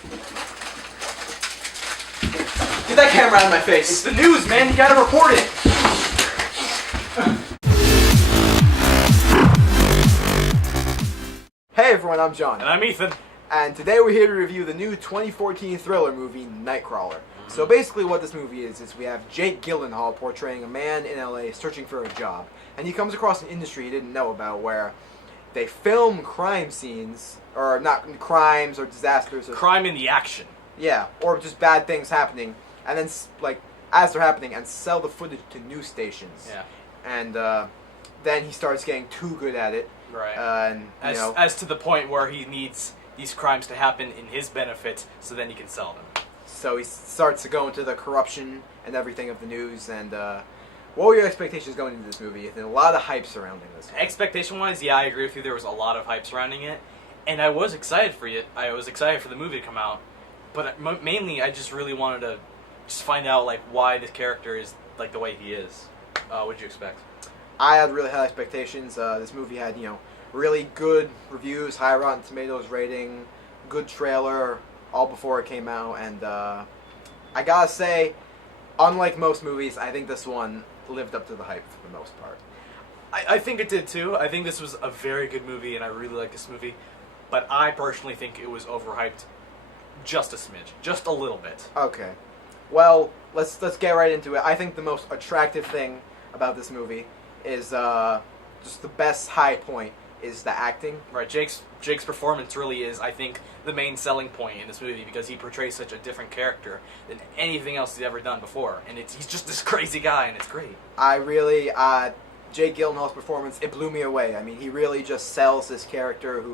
Get that camera out of my face. It's the news, man. You gotta report it. Hey everyone, I'm John. And I'm Ethan. And today we're here to review the new 2014 thriller movie, Nightcrawler. So basically what this movie is we have Jake Gyllenhaal portraying a man in LA searching for a job. And he comes across an industry he didn't know about where they film crime scenes, or not crimes or disasters. Crime in the action. Yeah, or just bad things happening, and then, like, as they're happening, and sell the footage to news stations. Yeah. And then he starts getting too good at it. Right. And, as to the point where he needs these crimes to happen in his benefit so then he can sell them. So he starts to go into the corruption and everything of the news, and what were your expectations going into this movie? And a lot of hype surrounding this one. Expectation-wise, yeah, I agree with you. There was a lot of hype surrounding it, and I was excited for it. I was excited for the movie to come out, but mainly I just really wanted to just find out like why this character is like the way he is. What did you expect? I had really high expectations. This movie had, really good reviews, high Rotten Tomatoes rating, good trailer, all before it came out, and I gotta say, unlike most movies, I think this one lived up to the hype for the most part. I think it did too. I think this was a very good movie, and I really like this movie, but I personally think it was overhyped just a smidge, just a little bit. Okay. Well, let's get right into it. I think the most attractive thing about this movie is just the best high point is the acting. Right, Jake's performance really is, I think, the main selling point in this movie because he portrays such a different character than anything else he's ever done before, and he's just this crazy guy, and it's great. I really, Jake Gyllenhaal's performance, it blew me away. I mean, he really just sells this character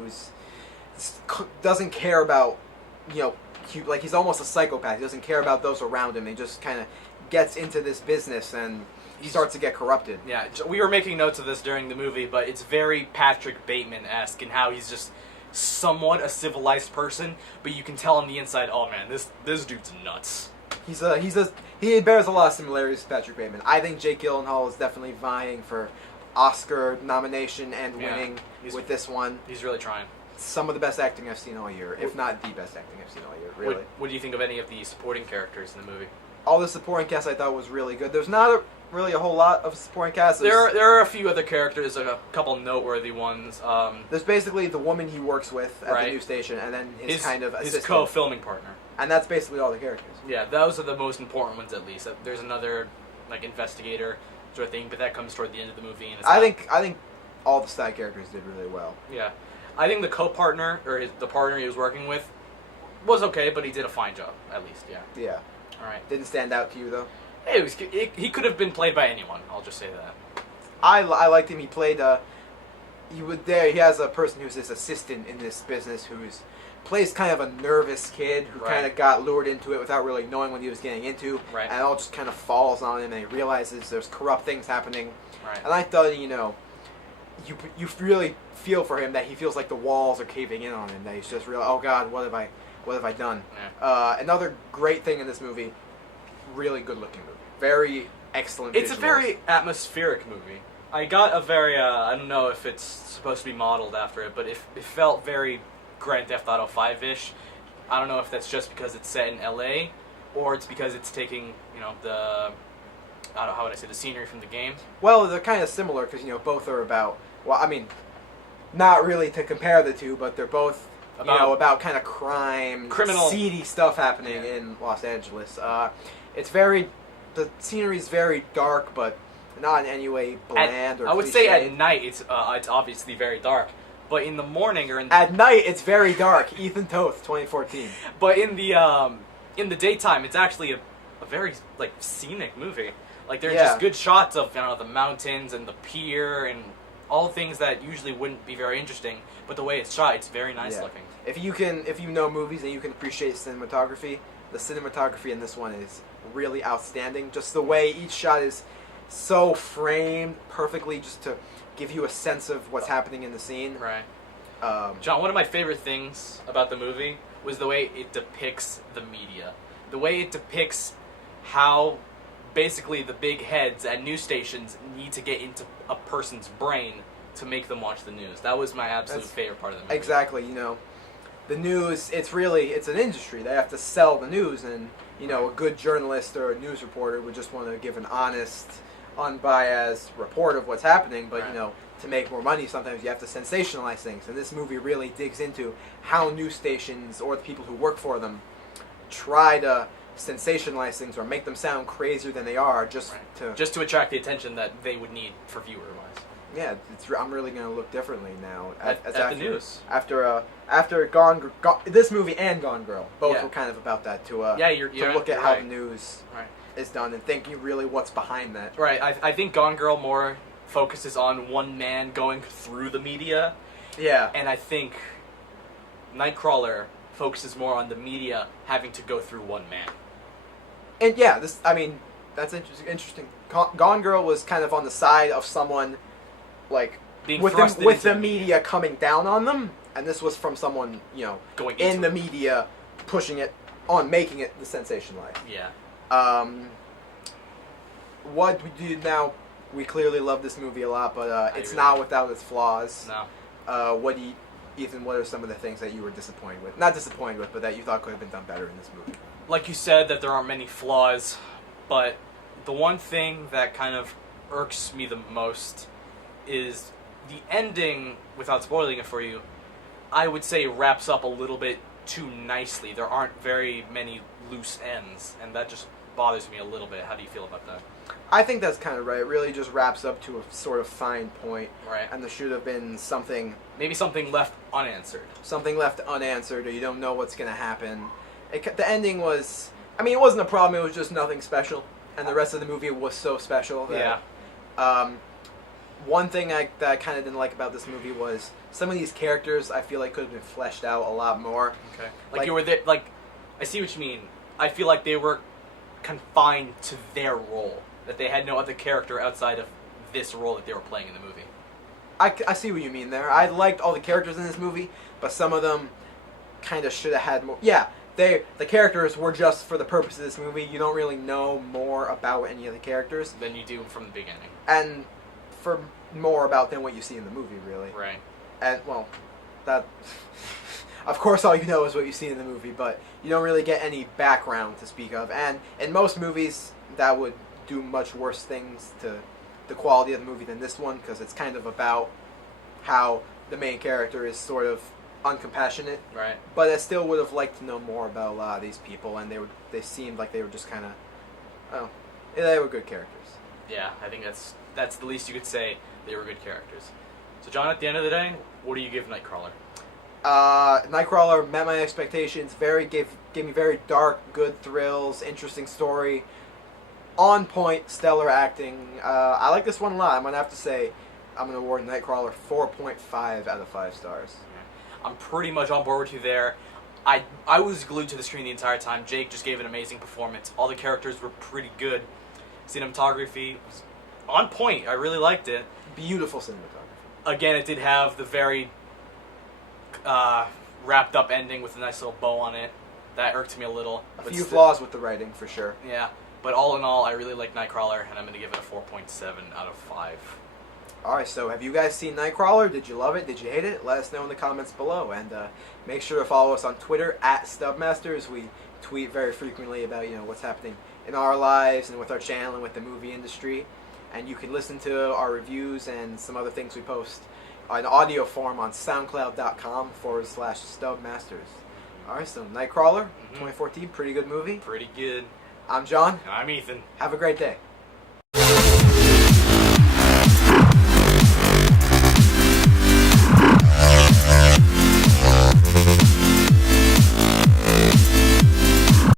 doesn't care about, like he's almost a psychopath. He doesn't care about those around him. He just kind of gets into this business and he starts to get corrupted. Yeah, we were making notes of this during the movie, but it's very Patrick Bateman-esque in how he's just somewhat a civilized person, but you can tell on the inside, oh man, this dude's nuts. He bears a lot of similarities to Patrick Bateman. I think Jake Gyllenhaal is definitely vying for Oscar nomination and winning with this one. He's really trying. Some of the best acting I've seen all year, if not the best acting I've seen all year, really. What do you think of any of the supporting characters in the movie? All the supporting cast I thought was really good. There's not really a whole lot of supporting cast. There are a few other characters, like a couple noteworthy ones. There's basically the woman he works with at the news station, and then his kind of assistant. His co-filming partner. And that's basically all the characters. Yeah, those are the most important ones, at least. There's another, like, investigator sort of thing, but that comes toward the end of the movie. And I think all the side characters did really well. Yeah. I think the co-partner, or the partner he was working with, was okay, but he did a fine job, at least, yeah. Yeah. All right. Didn't stand out to you, though? He could have been played by anyone, I'll just say that. I liked him. He played, he has a person who's his assistant in this business plays kind of a nervous kid who kind of got lured into it without really knowing what he was getting into. Right. And it all just kind of falls on him, and he realizes there's corrupt things happening. Right. And I thought, you really feel for him, that he feels like the walls are caving in on him, that he's just real, oh God, what have I done? Yeah. Another great thing in this movie, really good looking movie. Very excellent It's visuals. a very atmospheric movie. I got a very, I don't know if it's supposed to be modeled after it, but it felt very Grand Theft Auto 5-ish. I don't know if that's just because it's set in LA, or it's because it's taking, the scenery from the game. Well, they're kind of similar because, both are about, well, I mean, not really to compare the two, but they're both, about kind of crime, criminal, seedy stuff happening in Los Angeles. The scenery's very dark, but not in any way bland or I would cliched. say at night it's obviously very dark, but in the morning or at night it's very dark. Ethan Toth, 2014. But in the daytime, it's actually a very scenic movie. Like there's just good shots of the mountains and the pier and all things that usually wouldn't be very interesting. But the way it's shot, it's very nice looking. If you know movies and you can appreciate cinematography, the cinematography in this one is really outstanding. Just the way each shot is so framed perfectly, just to give you a sense of what's happening in the scene. Right. John, one of my favorite things about the movie was the way it depicts the media. The way it depicts how basically the big heads at news stations need to get into a person's brain to make them watch the news. That was my absolute favorite part of the movie. Exactly, the news, it's an industry. They have to sell the news, and you know, a good journalist or a news reporter would just want to give an honest, unbiased report of what's happening. But you know, to make more money, sometimes you have to sensationalize things, and this movie really digs into how news stations or the people who work for them try to sensationalize things or make them sound crazier than they are, just to attract the attention that they would need for viewer wise. Yeah, I'm really going to look differently now at the news. After this movie and Gone Girl, both were kind of about that, to look at how the news is done and thinking really what's behind that. Right, I think Gone Girl more focuses on one man going through the media. Yeah. And I think Nightcrawler focuses more on the media having to go through one man. And yeah, that's interesting. Gone Girl was kind of on the side of someone, like, being with the media coming down on them, and this was from someone, you know, going in the media, pushing it on, making it the sensation life. Yeah. What we do now, we clearly love this movie a lot, but it's not without its flaws. No. Ethan, what are some of the things that you were disappointed with? Not disappointed with, but that you thought could have been done better in this movie? Like you said, that there aren't many flaws, but the one thing that kind of irks me the most is the ending, without spoiling it for you, I would say wraps up a little bit too nicely. There aren't very many loose ends, and that just bothers me a little bit. How do you feel about that? I think that's kind of right. It really just wraps up to a sort of fine point. Right. And there should have been something... Maybe something left unanswered. Something left unanswered, or you don't know what's going to happen. The ending was... I mean, it wasn't a problem, it was just nothing special. And the rest of the movie was so special that... Yeah. One thing that I kind of didn't like about this movie was some of these characters I feel like could have been fleshed out a lot more. Okay. Like you were there... Like, I see what you mean. I feel like they were confined to their role. That they had no other character outside of this role that they were playing in the movie. I see what you mean there. I liked all the characters in this movie, but some of them kind of should have had more. Yeah, the characters were just for the purpose of this movie. You don't really know more about any of the characters than you do from the beginning. And for more about than what you see in the movie, really. Right. And, well, that... Of course, all you know is what you see in the movie, but you don't really get any background to speak of. And in most movies, that would do much worse things to the quality of the movie than this one, because it's kind of about how the main character is sort of uncompassionate. Right. But I still would have liked to know more about a lot of these people, and they seemed like they were just kind of, they were good characters. Yeah, I think that's the least you could say. They were good characters. So, John, at the end of the day, what do you give Nightcrawler? Nightcrawler met my expectations. Gave me very dark, good thrills, interesting story, on point, stellar acting. I like this one a lot. I'm gonna have to say, I'm gonna award Nightcrawler 4.5 out of 5 stars. I'm pretty much on board with you there. I was glued to the screen the entire time. Jake just gave an amazing performance. All the characters were pretty good. Cinematography was on point. I really liked it. Beautiful cinematography. Again, it did have the very wrapped up ending with a nice little bow on it. That irked me a little. A few flaws with the writing, for sure. Yeah, but all in all, I really like Nightcrawler, and I'm going to give it a 4.7 out of 5. Alright, so have you guys seen Nightcrawler? Did you love it? Did you hate it? Let us know in the comments below. And make sure to follow us on Twitter, @StubMasters. We tweet very frequently about, what's happening in our lives and with our channel and with the movie industry. And you can listen to our reviews and some other things we post in audio form on soundcloud.com/StubMasters. Alright, so Nightcrawler, 2014, pretty good movie. Pretty good. I'm John. And I'm Ethan. Have a great day.